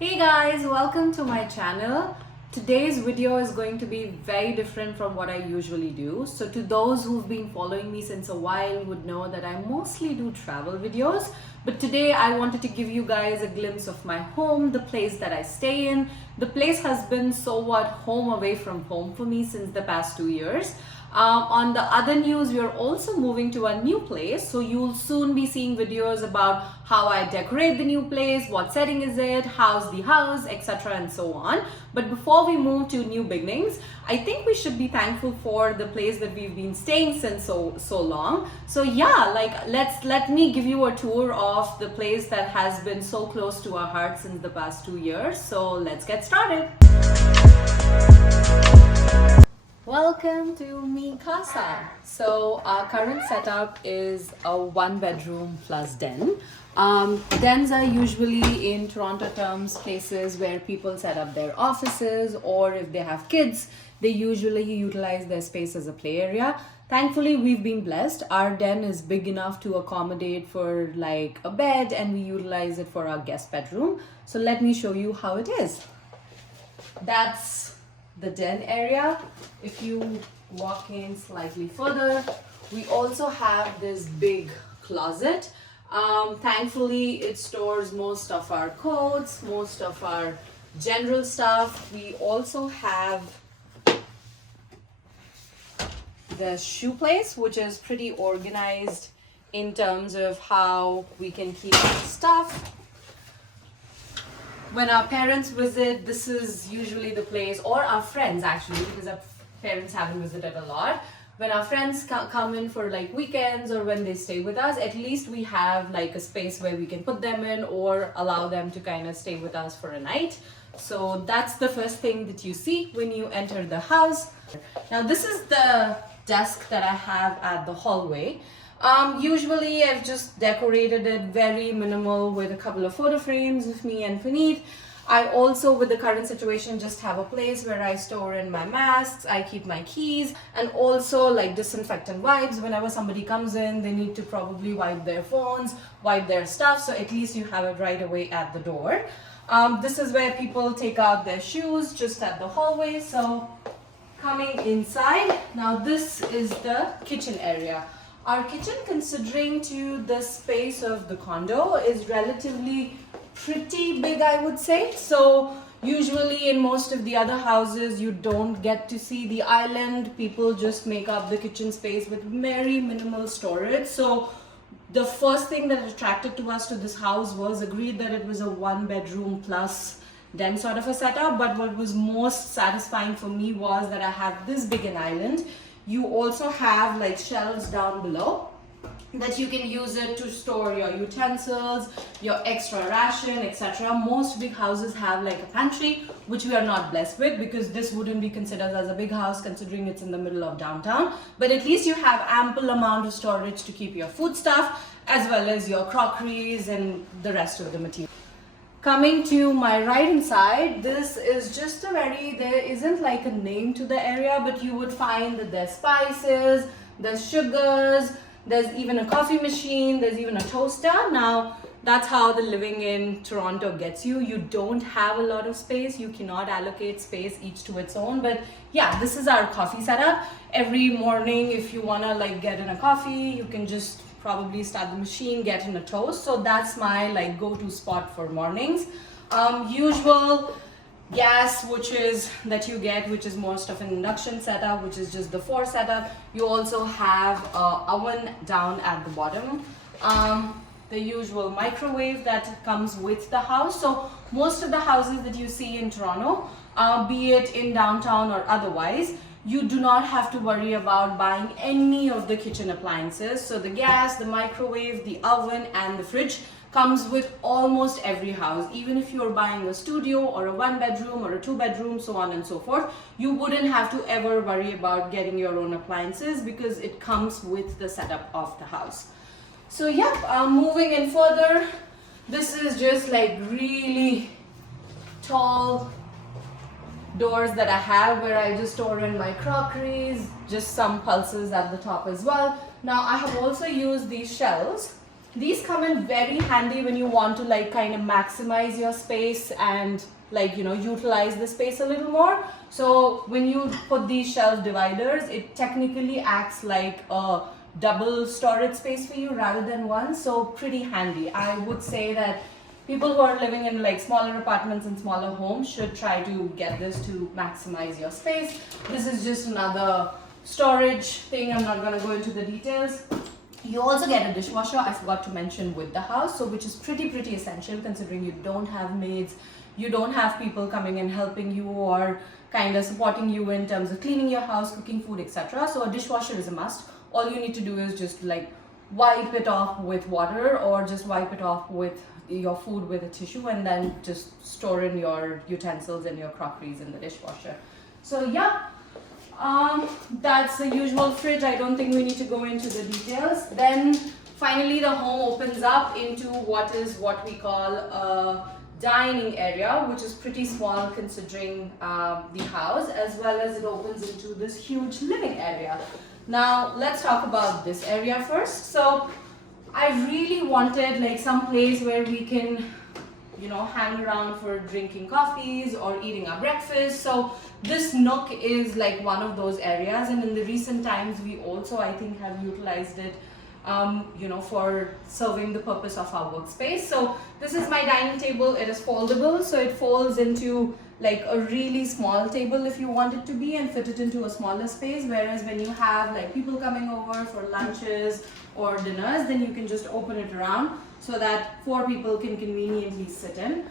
Hey guys, welcome to my channel. Today's video is going to be very different from what I usually do. So to those who've been following me since a while would know that I mostly do travel videos. But today I wanted to give you guys a glimpse of my home, the place that I stay in. The place has been somewhat home away from home for me since the past 2 years. On the other news, we are also moving to a new place, so you'll soon be seeing videos about how I decorate the new place, what setting is it, how's the house, etc. and so on. But before we move to new beginnings, I think we should be thankful for the place that we've been staying since so long. So yeah, let me give you a tour of the place that has been so close to our hearts since the past 2 years. So let's get started. Welcome to Mi Casa. So our current setup is a 1 bedroom plus den. Dens are usually in Toronto terms places where people set up their offices, or if they have kids, they usually utilize their space as a play area. Thankfully, we've been blessed. Our den is big enough to accommodate for like a bed, and we utilize it for our guest bedroom. So let me show you how it is. That's the den area. If you walk in slightly further, we also have this big closet. Thankfully, it stores most of our coats, most of our general stuff. We also have the shoe place, which is pretty organized in terms of how we can keep stuff. When our parents visit, this is usually the place, or our friends actually, because our parents haven't visited a lot. When our friends come in for like weekends or when they stay with us, at least we have like a space where we can put them in or allow them to kind of stay with us for a night. So that's the first thing that you see when you enter the house. Now this is the desk that I have at the hallway. Usually I've just decorated it very minimal with a couple of photo frames of me and Puneet. I also, with the current situation, just have a place where I store in my masks, I keep my keys, and also like disinfectant wipes. Whenever somebody comes in, they need to probably wipe their phones, wipe their stuff, so at least you have it right away at the door. This is where people take out their shoes, just at the hallway. So coming inside, now this is the kitchen area. Our kitchen, considering to the space of the condo, is relatively pretty big, I would say. So usually in most of the other houses, you don't get to see the island. People just make up the kitchen space with very minimal storage. So the first thing that attracted to us to this house was agreed that it was a 1 bedroom plus den sort of a setup. But what was most satisfying for me was that I have this big an island. You also have like shelves down below that you can use it to store your utensils, your extra ration, etc. Most big houses have like a pantry, which we are not blessed with because this wouldn't be considered as a big house considering it's in the middle of downtown. But at least you have ample amount of storage to keep your food stuff as well as your crockeries and the rest of the material. Coming to my right hand side, this is just there isn't like a name to the area, but you would find that there's spices, there's sugars, there's even a coffee machine, there's even a toaster. Now, that's how the living in Toronto gets you. You don't have a lot of space. You cannot allocate space each to its own. But yeah, this is our coffee setup. Every morning, if you want to like get in a coffee, you can just probably start the machine, get in a toast. So that's my like go-to spot for mornings. Usual gas, which is most of an induction setup, which is just the 4 setup. You also have an oven down at the bottom. The usual microwave that comes with the house. So most of the houses that you see in Toronto, be it in downtown or otherwise, you do not have to worry about buying any of the kitchen appliances. So the gas, the microwave, the oven, and the fridge comes with almost every house. Even if you're buying a studio or a 1 bedroom or a 2 bedroom, so on and so forth, you wouldn't have to ever worry about getting your own appliances because it comes with the setup of the house. So yeah, moving in further, this is just like really tall doors that I have where I just store in my crockeries, just some pulses at the top as well. Now I have also used these shelves these come in very handy when you want to like kind of maximize your space and like, you know, utilize the space a little more. So when you put these shelf dividers, it technically acts like a double storage space for you rather than one. So pretty handy. I would say that people who are living in like smaller apartments and smaller homes should try to get this to maximize your space. This is just another storage thing. I'm not going to go into the details. You also get a dishwasher, I forgot to mention, with the house, so which is pretty essential considering you don't have maids, you don't have people coming and helping you or kind of supporting you in terms of cleaning your house, cooking food, etc. So a dishwasher is a must. All you need to do is just like wipe it off with water or just wipe it off with your food with a tissue and then just store in your utensils and your crockeries in the dishwasher. So yeah, that's the usual fridge. I don't think we need to go into the details. Then finally the home opens up into what we call a dining area, which is pretty small considering the house, as well as it opens into this huge living area. Now let's talk about this area first. So I really wanted like some place where we can, you know, hang around for drinking coffees or eating our breakfast. So this nook is like one of those areas, and in the recent times we also, I think, have utilized it you know, for serving the purpose of our workspace. So this is my dining table. It is foldable, so it folds into like a really small table if you want it to be and fit it into a smaller space, whereas when you have like people coming over for lunches or dinners, then you can just open it around so that 4 people can conveniently sit in.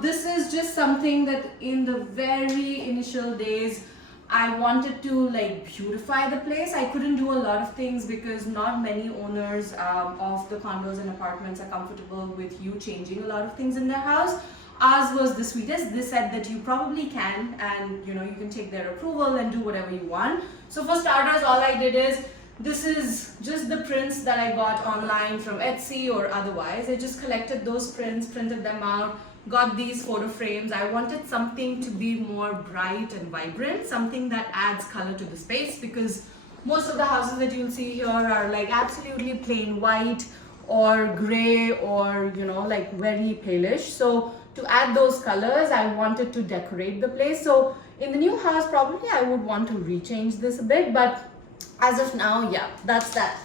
This is just something that in the very initial days I wanted to like beautify the place. I couldn't do a lot of things because not many owners of the condos and apartments are comfortable with you changing a lot of things in their house. Ours was the sweetest. They said that you probably can, and you know, you can take their approval and do whatever you want. So for starters, all I did is, this is just the prints that I got online from Etsy or otherwise. I just collected those prints, printed them out, got these photo frames. I wanted something to be more bright and vibrant, something that adds color to the space, because most of the houses that you'll see here are like absolutely plain white or gray or, you know, like very palish. So to add those colors, I wanted to decorate the place. So in the new house, probably I would want to rechange this a bit, but as of now, yeah, that's that.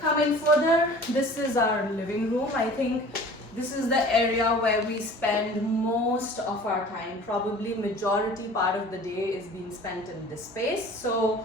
Coming further, this is our living room. I think this is the area where we spend most of our time. Probably majority part of the day is being spent in this space. So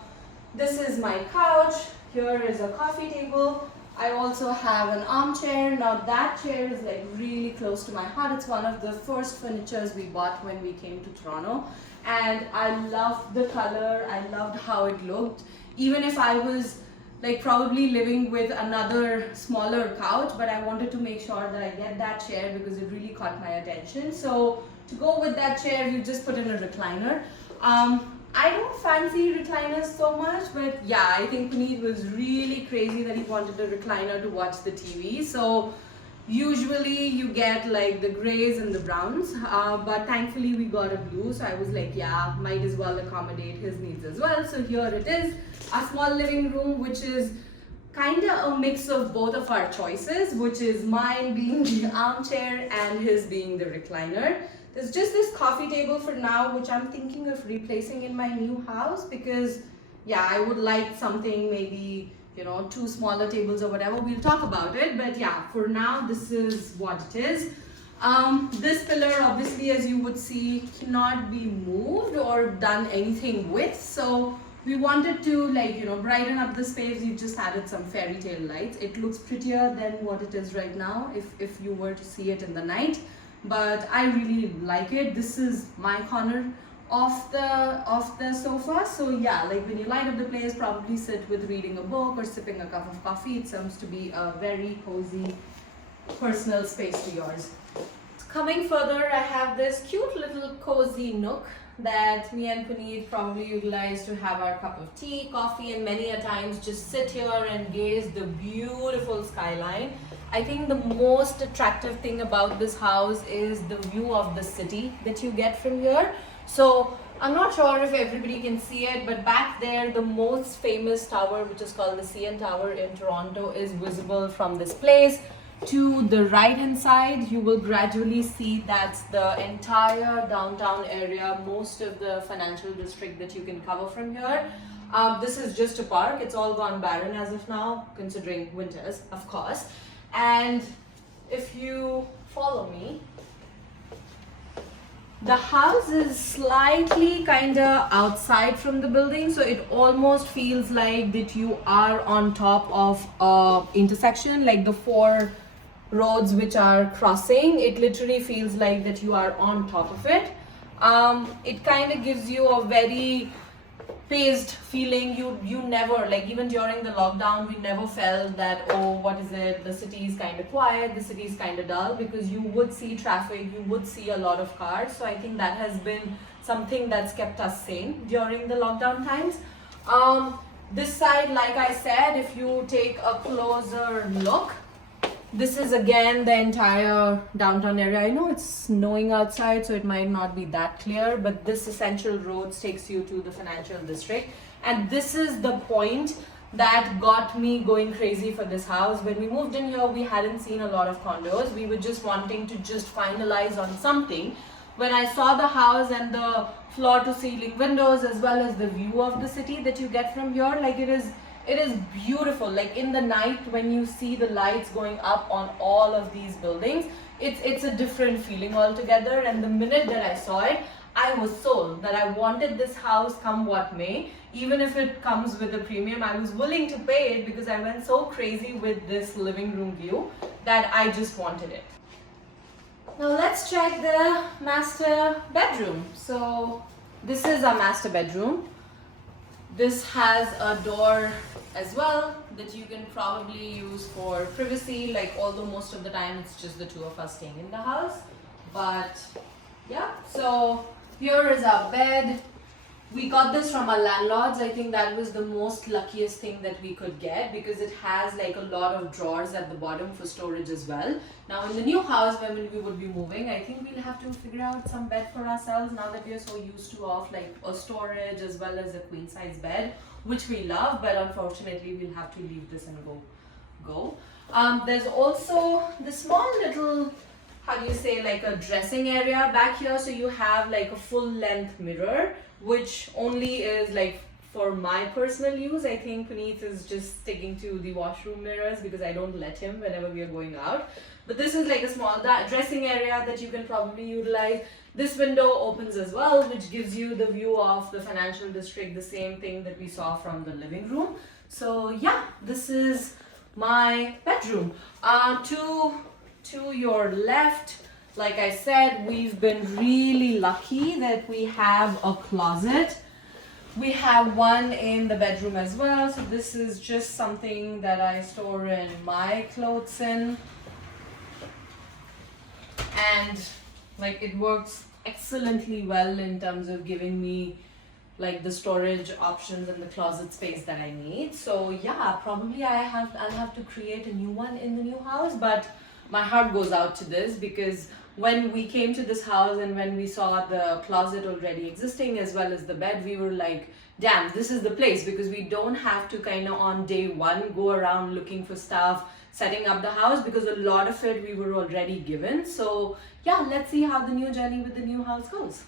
this is my couch. Here is a coffee table. I also have an armchair. Now that chair is like really close to my heart. It's one of the first furnitures we bought when we came to Toronto. And I loved the color. I loved how it looked. Even if I was like probably living with another smaller couch, but I wanted to make sure that I get that chair because it really caught my attention. So to go with that chair, we just put in a recliner. I don't fancy recliners so much, but yeah, I think Puneet was really crazy that he wanted a recliner to watch the TV. So usually you get like the grays and the browns, but thankfully we got a blue. So I was like, yeah, might as well accommodate his needs as well. So here it is, a small living room, which is kind of a mix of both of our choices, which is mine being the armchair and his being the recliner. There's just this coffee table for now, which I'm thinking of replacing in my new house because, yeah, I would like something maybe, you know, 2 smaller tables or whatever. We'll talk about it, but yeah, for now, this is what it is. This pillar, obviously, as you would see, cannot be moved or done anything with. So we wanted to, like, you know, brighten up the space. We just added some fairy tale lights. It looks prettier than what it is right now if you were to see it in the night. But I really like it. This is my corner of the sofa. So yeah, like when you light up the place, probably sit with reading a book or sipping a cup of coffee. It seems to be a very cozy personal space to yours. Coming further, I have this cute little cozy nook that me and Puneet probably utilize to have our cup of tea, coffee, and many a times just sit here and gaze the beautiful skyline. I think the most attractive thing about this house is the view of the city that you get from here. So I'm not sure if everybody can see it, but back there, the most famous tower, which is called the CN Tower in Toronto, is visible from this place. To the right hand side, you will gradually see that's the entire downtown area, most of the financial district that you can cover from here. This is just a park. It's all gone barren as of now, considering winters, of course. And if you follow me, the house is slightly kind of outside from the building, so it almost feels like that you are on top of a intersection, like the four roads which are crossing. It literally feels like that you are on top of it. It kind of gives you a very paced feeling. You never, like, even during the lockdown, we never felt that, oh, what is it, the city is kind of quiet, the city is kind of dull, because you would see traffic, you would see a lot of cars. So I think that has been something that's kept us sane during the lockdown times. This side, like I said, if you take a closer look, this is again the entire downtown area. I know it's snowing outside, so it might not be that clear, but this essential roads takes you to the financial district. And this is the point that got me going crazy for this house. When we moved in here, we hadn't seen a lot of condos. We were just wanting to just finalize on something. When I saw the house and the floor to ceiling windows, as well as the view of the city that you get from here, like, it is beautiful. Like, in the night when you see the lights going up on all of these buildings, it's a different feeling altogether. And the minute that I saw it, I was sold that I wanted this house come what may. Even if it comes with a premium, I was willing to pay it, because I went so crazy with this living room view that I just wanted it. Now let's check the master bedroom. So this is our master bedroom. This has a door as well that you can probably use for privacy, like, although most of the time it's just the two of us staying in the house. But yeah, so here is our bed. We got this from our landlords. I think that was the most luckiest thing that we could get, because it has like a lot of drawers at the bottom for storage as well. Now in the new house, when we would be moving, I think we'll have to figure out some bed for ourselves, now that we are so used to of like a storage as well as a queen size bed, which we love, but unfortunately we'll have to leave this and go. There's also the small little, how do you say, like a dressing area back here. So you have like a full length mirror, which only is like for my personal use. I think Puneet is just sticking to the washroom mirrors because I don't let him whenever we are going out. But this is like a small dressing area that you can probably utilize. This window opens as well, which gives you the view of the financial district, the same thing that we saw from the living room. So yeah, this is my bedroom. To your left, like I said, we've been really lucky that we have a closet. We have one in the bedroom as well. So this is just something that I store in my clothes in. And like, it works excellently well in terms of giving me like the storage options and the closet space that I need. So yeah, probably I'll have to create a new one in the new house, but my heart goes out to this, because when we came to this house and when we saw the closet already existing as well as the bed, we were like, damn, this is the place, because we don't have to kind of on day one go around looking for stuff, setting up the house, because a lot of it we were already given. So yeah, let's see how the new journey with the new house goes.